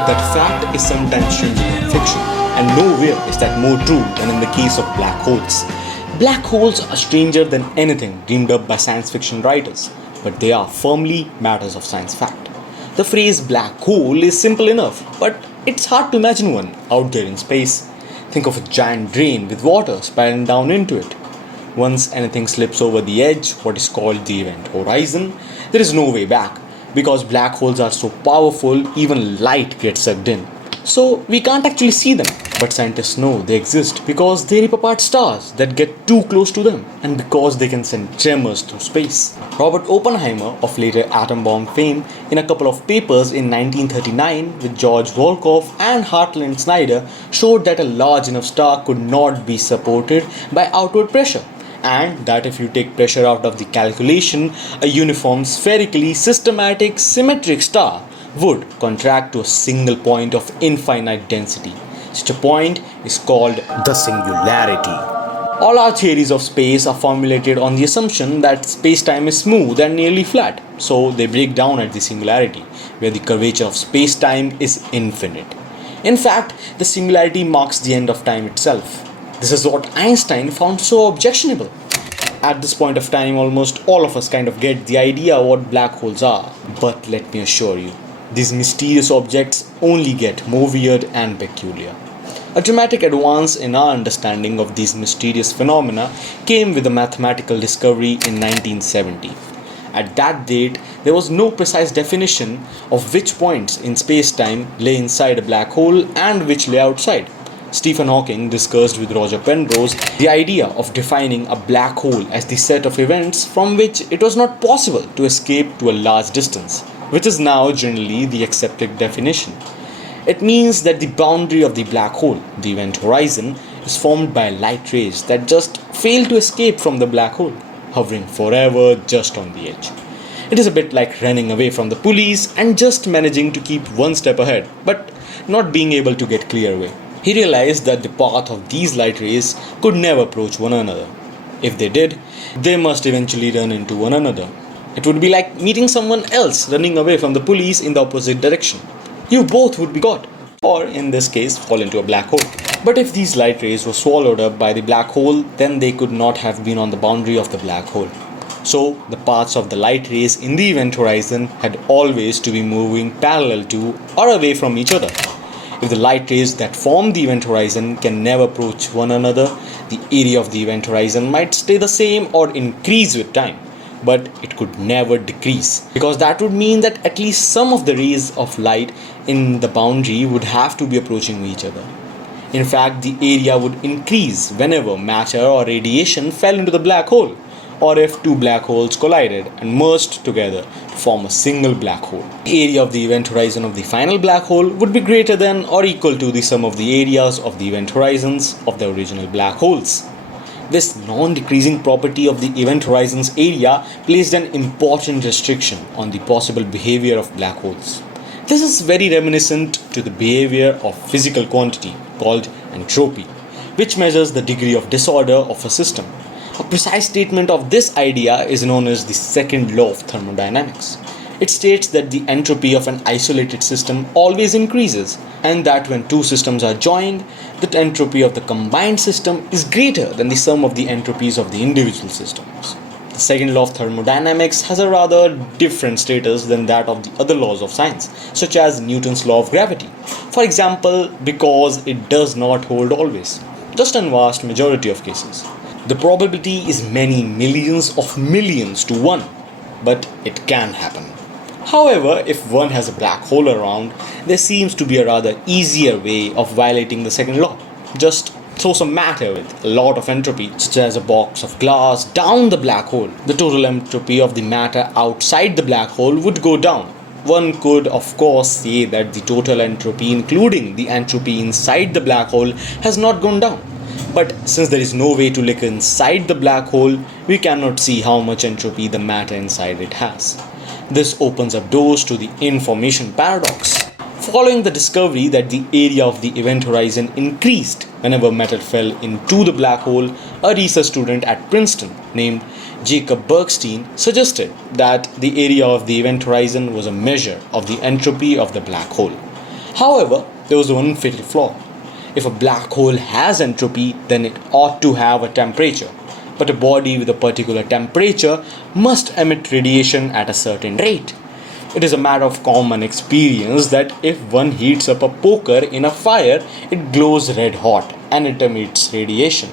But that fact is sometimes stranger than fiction, and nowhere is that more true than in the case of black holes. Black holes are stranger than anything dreamed up by science fiction writers, but they are firmly matters of science fact. The phrase black hole is simple enough, but it's hard to imagine one out there in space. Think of a giant drain with water spiraling down into it. Once anything slips over the edge, what is called the event horizon, there is no way back because black holes are so powerful, even light gets sucked in. So we can't actually see them, but scientists know they exist because they rip apart stars that get too close to them and because they can send tremors through space. Robert Oppenheimer, of later atom bomb fame, in a couple of papers in 1939 with George Volkoff and Hartland Snyder, showed that a large enough star could not be supported by outward pressure, and that if you take pressure out of the calculation, a uniform, spherically systematic, symmetric star would contract to a single point of infinite density. Such a point is called the singularity. All our theories of space are formulated on the assumption that space-time is smooth and nearly flat, so they break down at the singularity, where the curvature of space-time is infinite. In fact, the singularity marks the end of time itself. This is what Einstein found so objectionable. At this point of time, almost all of us kind of get the idea what black holes are, but let me assure you, these mysterious objects only get more weird and peculiar. A dramatic advance in our understanding of these mysterious phenomena came with a mathematical discovery in 1970. At that date, there was no precise definition of which points in space-time lay inside a black hole and which lay outside. Stephen Hawking discussed with Roger Penrose the idea of defining a black hole as the set of events from which it was not possible to escape to a large distance, which is now generally the accepted definition. It means that the boundary of the black hole, the event horizon, is formed by light rays that just fail to escape from the black hole, hovering forever just on the edge. It is a bit like running away from the police and just managing to keep one step ahead, but not being able to get clear away. He realized that the path of these light rays could never approach one another. If they did, they must eventually run into one another. It would be like meeting someone else running away from the police in the opposite direction. You both would be caught, or in this case, fall into a black hole. But if these light rays were swallowed up by the black hole, then they could not have been on the boundary of the black hole. So, the paths of the light rays in the event horizon had always to be moving parallel to or away from each other. If the light rays that form the event horizon can never approach one another, the area of the event horizon might stay the same or increase with time, but it could never decrease, because that would mean that at least some of the rays of light in the boundary would have to be approaching each other. In fact, the area would increase whenever matter or radiation fell into the black hole, or if two black holes collided and merged together to form a single black hole. The area of the event horizon of the final black hole would be greater than or equal to the sum of the areas of the event horizons of the original black holes. This non-decreasing property of the event horizon's area placed an important restriction on the possible behavior of black holes. This is very reminiscent to the behavior of physical quantity called entropy, which measures the degree of disorder of a system. A precise statement of this idea is known as the second law of thermodynamics. It states that the entropy of an isolated system always increases, and that when two systems are joined, the entropy of the combined system is greater than the sum of the entropies of the individual systems. The second law of thermodynamics has a rather different status than that of the other laws of science, such as Newton's law of gravity. For example, because it does not hold always, just in vast majority of cases. The probability is many millions of millions to one, but it can happen. However, if one has a black hole around, there seems to be a rather easier way of violating the second law. Just throw some matter with a lot of entropy, such as a box of glass, down the black hole. The total entropy of the matter outside the black hole would go down. One could, of course, say that the total entropy, including the entropy inside the black hole, has not gone down. But since there is no way to look inside the black hole, we cannot see how much entropy the matter inside it has. This opens up doors to the information paradox. Following the discovery that the area of the event horizon increased whenever matter fell into the black hole, a research student at Princeton named Jacob Bergstein suggested that the area of the event horizon was a measure of the entropy of the black hole. However, there was one fatal flaw. If a black hole has entropy, then it ought to have a temperature. But a body with a particular temperature must emit radiation at a certain rate. It is a matter of common experience that if one heats up a poker in a fire, it glows red hot and it emits radiation.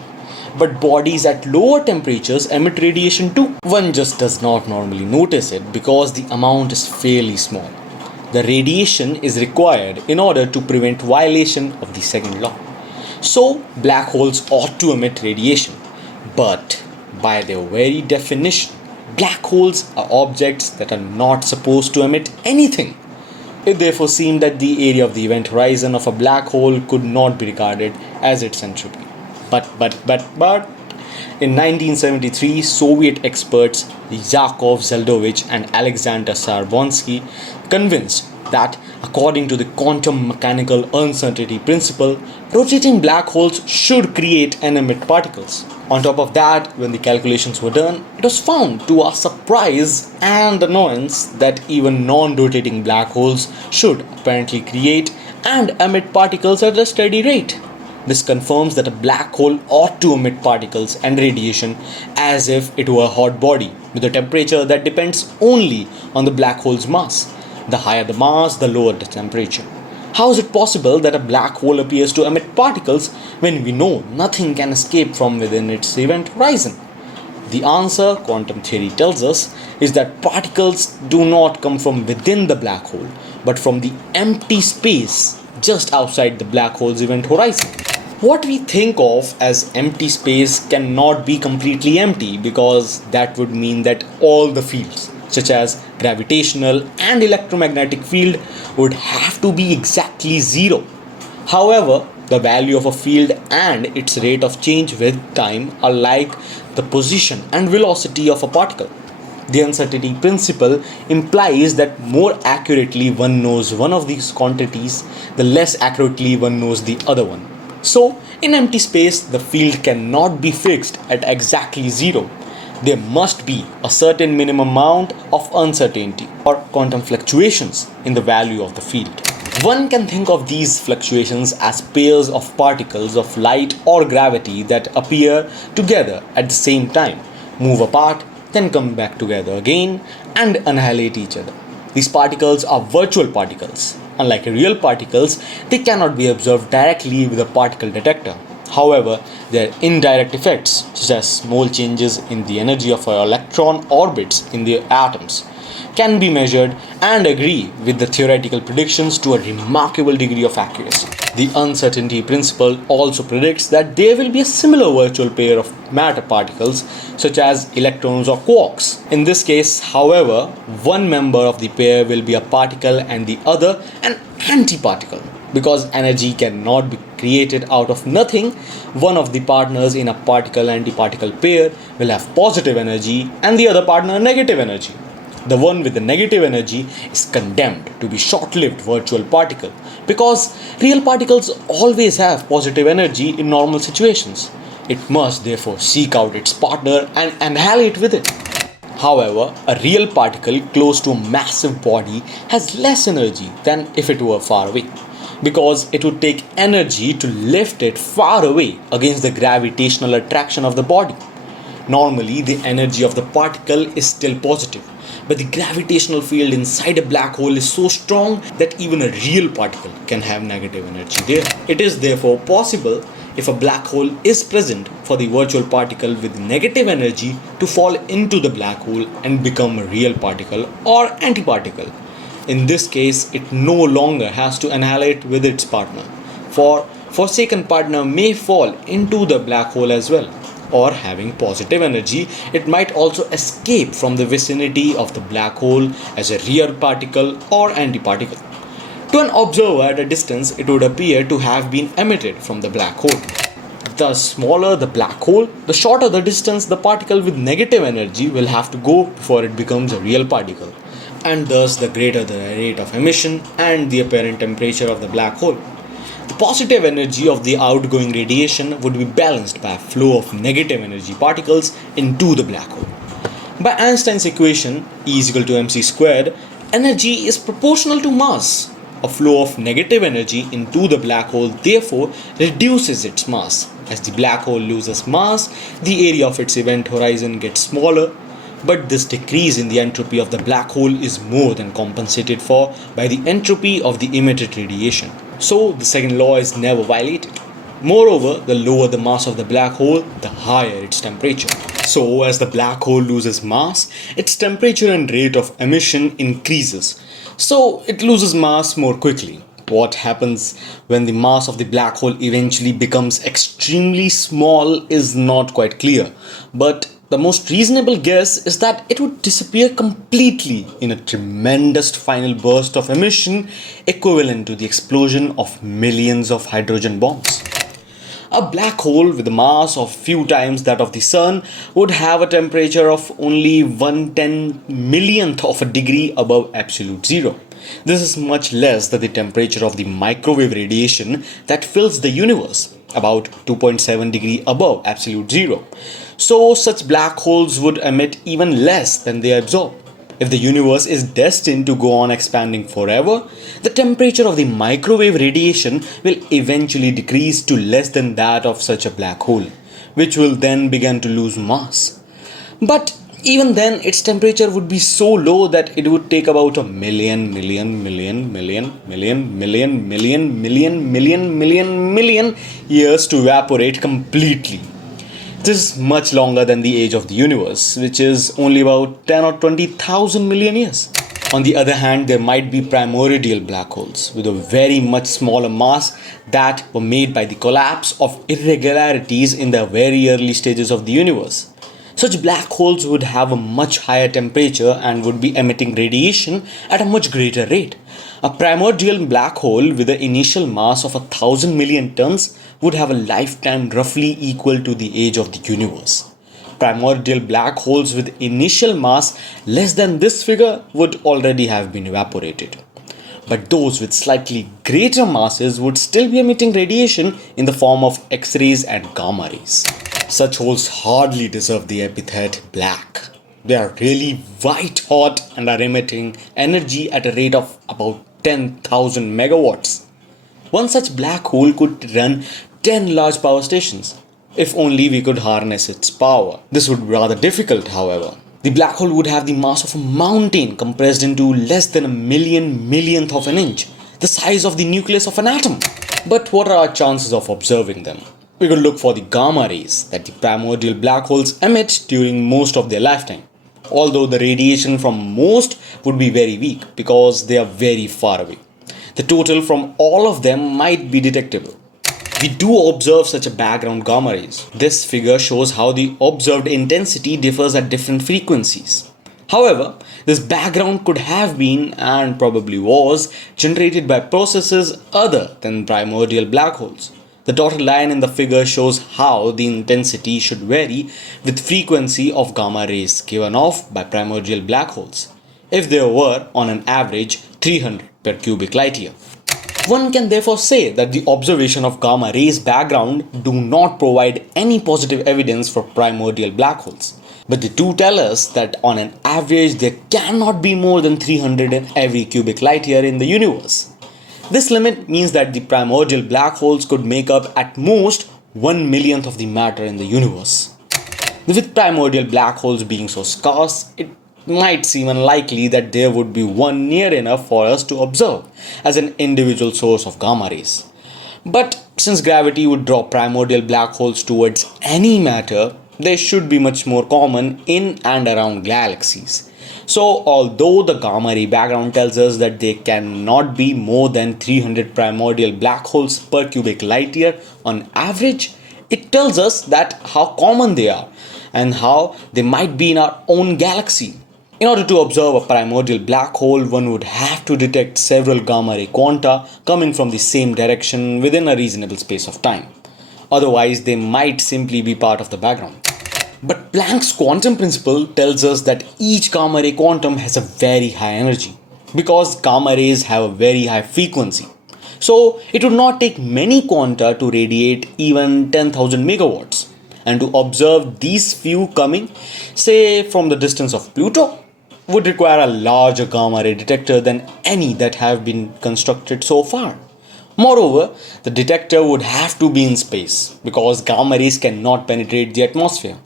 But bodies at lower temperatures emit radiation too. One just does not normally notice it because the amount is fairly small. The radiation is required in order to prevent violation of the second law. So, black holes ought to emit radiation. But, by their very definition, black holes are objects that are not supposed to emit anything. It therefore seemed that the area of the event horizon of a black hole could not be regarded as its entropy. But, in 1973, Soviet experts Yakov Zeldovich and Alexander Sarbonsky convinced that, according to the quantum mechanical uncertainty principle, rotating black holes should create and emit particles. On top of that, when the calculations were done, it was found to our surprise and annoyance that even non-rotating black holes should apparently create and emit particles at a steady rate. This confirms that a black hole ought to emit particles and radiation as if it were a hot body with a temperature that depends only on the black hole's mass. The higher the mass, the lower the temperature. How is it possible that a black hole appears to emit particles when we know nothing can escape from within its event horizon? The answer, quantum theory tells us, is that particles do not come from within the black hole, but from the empty space just outside the black hole's event horizon. What we think of as empty space cannot be completely empty because that would mean that all the fields, such as gravitational and electromagnetic field, would have to be exactly zero. However, the value of a field and its rate of change with time are like the position and velocity of a particle. The uncertainty principle implies that more accurately one knows one of these quantities, the less accurately one knows the other one. So, in empty space, the field cannot be fixed at exactly zero. There must be a certain minimum amount of uncertainty or quantum fluctuations in the value of the field. One can think of these fluctuations as pairs of particles of light or gravity that appear together at the same time, move apart, then come back together again, and annihilate each other. These particles are virtual particles. Unlike real particles, they cannot be observed directly with a particle detector. However, their indirect effects, such as small changes in the energy of electron orbits in the atoms, can be measured and agree with the theoretical predictions to a remarkable degree of accuracy. The uncertainty principle also predicts that there will be a similar virtual pair of matter particles, such as electrons or quarks. In this case, however, one member of the pair will be a particle and the other an antiparticle. Because energy cannot be created out of nothing, one of the partners in a particle-antiparticle pair will have positive energy and the other partner negative energy. The one with the negative energy is condemned to be short-lived virtual particle because real particles always have positive energy in normal situations. It must therefore seek out its partner and annihilate with it. However, a real particle close to a massive body has less energy than if it were far away, because it would take energy to lift it far away against the gravitational attraction of the body. Normally, the energy of the particle is still positive, but the gravitational field inside a black hole is so strong that even a real particle can have negative energy there. It is therefore possible, if a black hole is present, for the virtual particle with negative energy to fall into the black hole and become a real particle or antiparticle. In this case, it no longer has to annihilate with its partner, for forsaken partner may fall into the black hole as well, or having positive energy, it might also escape from the vicinity of the black hole as a real particle or antiparticle. To an observer at a distance, it would appear to have been emitted from the black hole. The smaller the black hole, the shorter the distance the particle with negative energy will have to go before it becomes a real particle, and thus the greater the rate of emission and the apparent temperature of the black hole. The positive energy of the outgoing radiation would be balanced by a flow of negative energy particles into the black hole. By Einstein's equation, E is equal to mc squared, energy is proportional to mass. A flow of negative energy into the black hole therefore reduces its mass. As the black hole loses mass, the area of its event horizon gets smaller, but this decrease in the entropy of the black hole is more than compensated for by the entropy of the emitted radiation. So the second law is never violated. Moreover, the lower the mass of the black hole, the higher its temperature. So, as the black hole loses mass, its temperature and rate of emission increases. So, it loses mass more quickly. What happens when the mass of the black hole eventually becomes extremely small is not quite clear, but the most reasonable guess is that it would disappear completely in a tremendous final burst of emission equivalent to the explosion of millions of hydrogen bombs. A black hole with a mass of few times that of the sun would have a temperature of only 1/10 millionth of a degree above absolute zero. This is much less than the temperature of the microwave radiation that fills the universe, about 2.7 degree above absolute zero. So such black holes would emit even less than they absorb. If the universe is destined to go on expanding forever, the temperature of the microwave radiation will eventually decrease to less than that of such a black hole, which will then begin to lose mass. But even then, its temperature would be so low that it would take about a million years to evaporate completely. This is much longer than the age of the universe, which is only about 10 or 20,000 million years. On the other hand, there might be primordial black holes with a very much smaller mass that were made by the collapse of irregularities in the very early stages of the universe. Such black holes would have a much higher temperature and would be emitting radiation at a much greater rate. A primordial black hole with an initial mass of 1,000 million tons would have a lifetime roughly equal to the age of the universe. Primordial black holes with initial mass less than this figure would already have been evaporated. But those with slightly greater masses would still be emitting radiation in the form of X-rays and gamma rays. Such holes hardly deserve the epithet black. They are really white hot and are emitting energy at a rate of about 10,000 megawatts. One such black hole could run 10 large power stations, if only we could harness its power. This would be rather difficult, however. The black hole would have the mass of a mountain compressed into less than a millionth of an inch, the size of the nucleus of an atom. But what are our chances of observing them? We could look for the gamma rays that the primordial black holes emit during most of their lifetime. Although the radiation from most would be very weak because they are very far away. The total from all of them might be detectable. We do observe such a background gamma rays. This figure shows how the observed intensity differs at different frequencies. However, this background could have been and probably was generated by processes other than primordial black holes. The dotted line in the figure shows how the intensity should vary with frequency of gamma rays given off by primordial black holes, if there were on an average 300 per cubic light year. One can therefore say that the observation of gamma rays background do not provide any positive evidence for primordial black holes, but they do tell us that on an average there cannot be more than 300 in every cubic light year in the universe. This limit means that the primordial black holes could make up at most 1 millionth of the matter in the universe. With primordial black holes being so scarce, it might seem unlikely that there would be one near enough for us to observe as an individual source of gamma rays. But since gravity would draw primordial black holes towards any matter, they should be much more common in and around galaxies. So, although the gamma ray background tells us that there cannot be more than 300 primordial black holes per cubic light year on average, it tells us that how common they are and how they might be in our own galaxy. In order to observe a primordial black hole, one would have to detect several gamma ray quanta coming from the same direction within a reasonable space of time. Otherwise, they might simply be part of the background. But Planck's quantum principle tells us that each gamma ray quantum has a very high energy because gamma rays have a very high frequency. So it would not take many quanta to radiate even 10,000 megawatts. And to observe these few coming, say from the distance of Pluto, would require a larger gamma ray detector than any that have been constructed so far. Moreover, the detector would have to be in space because gamma rays cannot penetrate the atmosphere.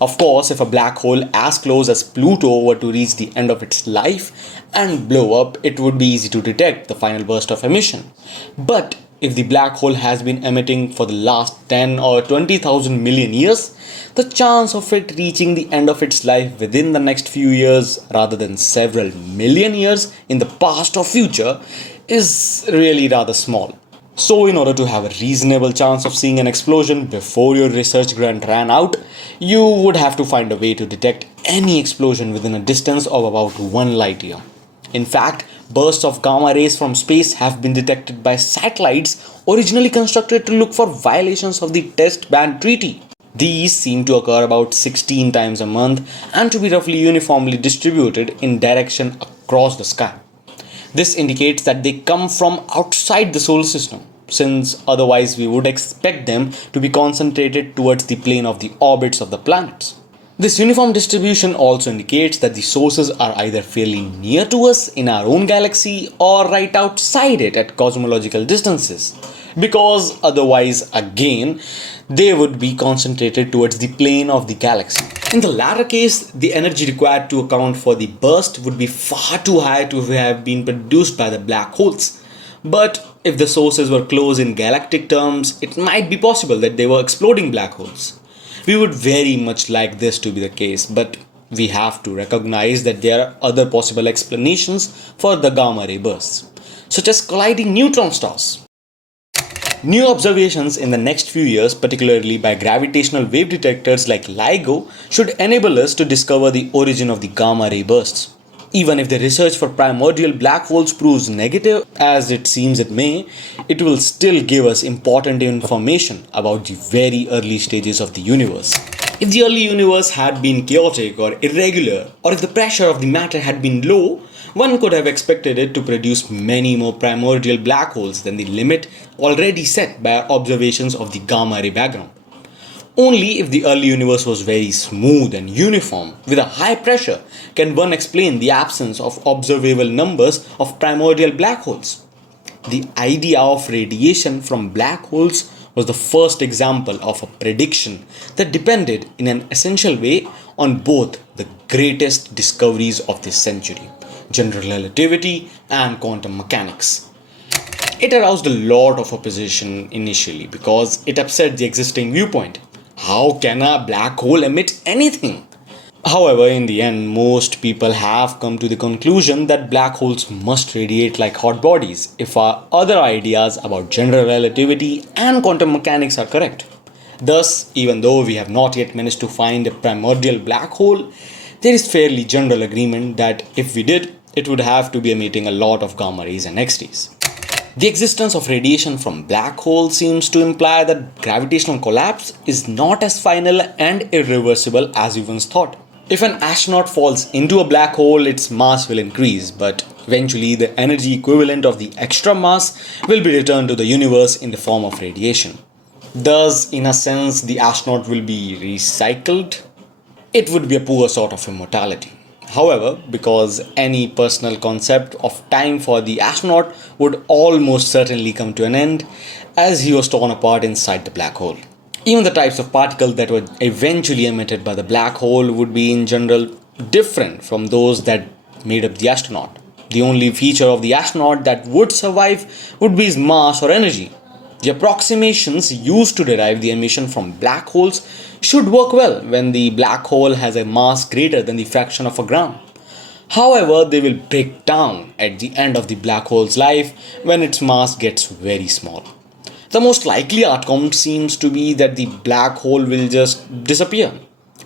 Of course, if a black hole as close as Pluto were to reach the end of its life and blow up, it would be easy to detect the final burst of emission. But if the black hole has been emitting for the last 10 or 20,000 million years, the chance of it reaching the end of its life within the next few years rather than several million years in the past or future is really rather small. So, in order to have a reasonable chance of seeing an explosion before your research grant ran out, you would have to find a way to detect any explosion within a distance of about 1 light year. In fact, bursts of gamma rays from space have been detected by satellites originally constructed to look for violations of the Test Ban Treaty. These seem to occur about 16 times a month and to be roughly uniformly distributed in direction across the sky. This indicates that they come from outside the solar system, since otherwise we would expect them to be concentrated towards the plane of the orbits of the planets. This uniform distribution also indicates that the sources are either fairly near to us in our own galaxy or right outside it at cosmological distances, because otherwise, again, they would be concentrated towards the plane of the galaxy. In the latter case, the energy required to account for the burst would be far too high to have been produced by the black holes. But if the sources were close in galactic terms, it might be possible that they were exploding black holes. We would very much like this to be the case, but we have to recognize that there are other possible explanations for the gamma ray bursts, such as colliding neutron stars. New observations in the next few years, particularly by gravitational wave detectors like LIGO, should enable us to discover the origin of the gamma ray bursts. Even if the research for primordial black holes proves negative, as it seems it may, it will still give us important information about the very early stages of the universe. If the early universe had been chaotic or irregular, or if the pressure of the matter had been low, one could have expected it to produce many more primordial black holes than the limit already set by our observations of the gamma ray background. Only if the early universe was very smooth and uniform, with a high pressure, can one explain the absence of observable numbers of primordial black holes. The idea of radiation from black holes was the first example of a prediction that depended in an essential way on both the greatest discoveries of this century, general relativity and quantum mechanics. It aroused a lot of opposition initially because it upset the existing viewpoint. How can a black hole emit anything? However, in the end, most people have come to the conclusion that black holes must radiate like hot bodies if our other ideas about general relativity and quantum mechanics are correct. Thus, even though we have not yet managed to find a primordial black hole, there is fairly general agreement that if we did, it would have to be emitting a lot of gamma rays and X rays. The existence of radiation from black holes seems to imply that gravitational collapse is not as final and irreversible as we once thought. If an astronaut falls into a black hole, its mass will increase, but eventually the energy equivalent of the extra mass will be returned to the universe in the form of radiation. Thus, in a sense, the astronaut will be recycled. It would be a poor sort of immortality. However, because any personal concept of time for the astronaut would almost certainly come to an end as he was torn apart inside the black hole. Even the types of particles that were eventually emitted by the black hole would be in general different from those that made up the astronaut. The only feature of the astronaut that would survive would be his mass or energy. The approximations used to derive the emission from black holes should work well when the black hole has a mass greater than the fraction of a gram. However, they will break down at the end of the black hole's life when its mass gets very small. The most likely outcome seems to be that the black hole will just disappear,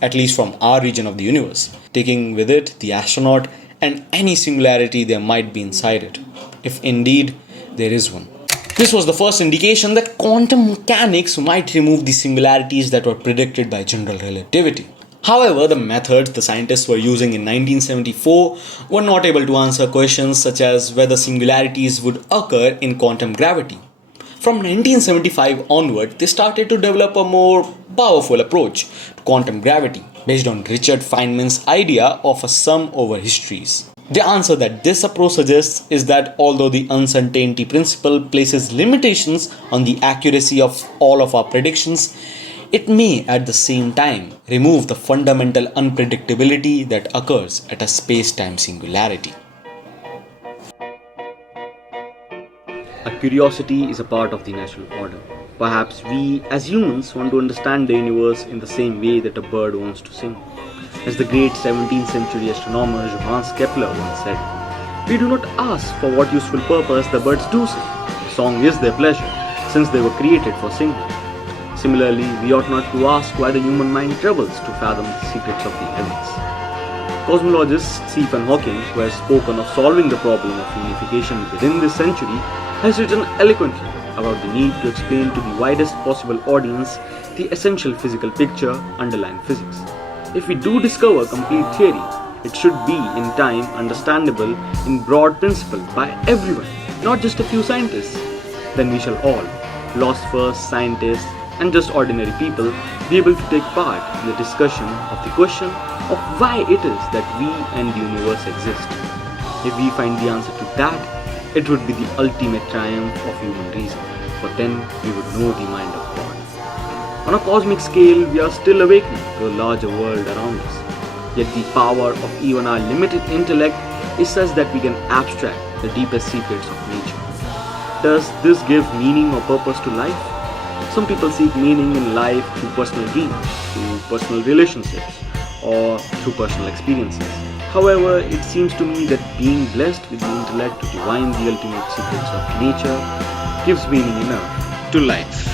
at least from our region of the universe, taking with it the astronaut and any singularity there might be inside it, if indeed there is one. This was the first indication that quantum mechanics might remove the singularities that were predicted by general relativity. However, the methods the scientists were using in 1974 were not able to answer questions such as whether singularities would occur in quantum gravity. From 1975 onward, they started to develop a more powerful approach to quantum gravity, based on Richard Feynman's idea of a sum over histories. The answer that this approach suggests is that although the uncertainty principle places limitations on the accuracy of all of our predictions, it may at the same time remove the fundamental unpredictability that occurs at a space-time singularity. A curiosity is a part of the natural order. Perhaps we as humans want to understand the universe in the same way that a bird wants to sing. As the great 17th century astronomer Johannes Kepler once said, "We do not ask for what useful purpose the birds do sing. The song is their pleasure, since they were created for singing." Similarly, we ought not to ask why the human mind troubles to fathom the secrets of the heavens. Cosmologist Stephen Hawking, who has spoken of solving the problem of unification within this century, has written eloquently about the need to explain to the widest possible audience the essential physical picture underlying physics. If we do discover complete theory, it should be in time understandable in broad principle by everyone, not just a few scientists. Then we shall all, philosophers, scientists, and just ordinary people, be able to take part in the discussion of the question of why it is that we and the universe exist. If we find the answer to that, it would be the ultimate triumph of human reason, for then we would know the mind of God. On a cosmic scale, we are still awakening to a larger world around us. Yet the power of even our limited intellect is such that we can abstract the deepest secrets of nature. Does this give meaning or purpose to life? Some people seek meaning in life through personal dreams, through personal relationships, or through personal experiences. However, it seems to me that being blessed with the intellect to divine the ultimate secrets of nature gives meaning enough to life.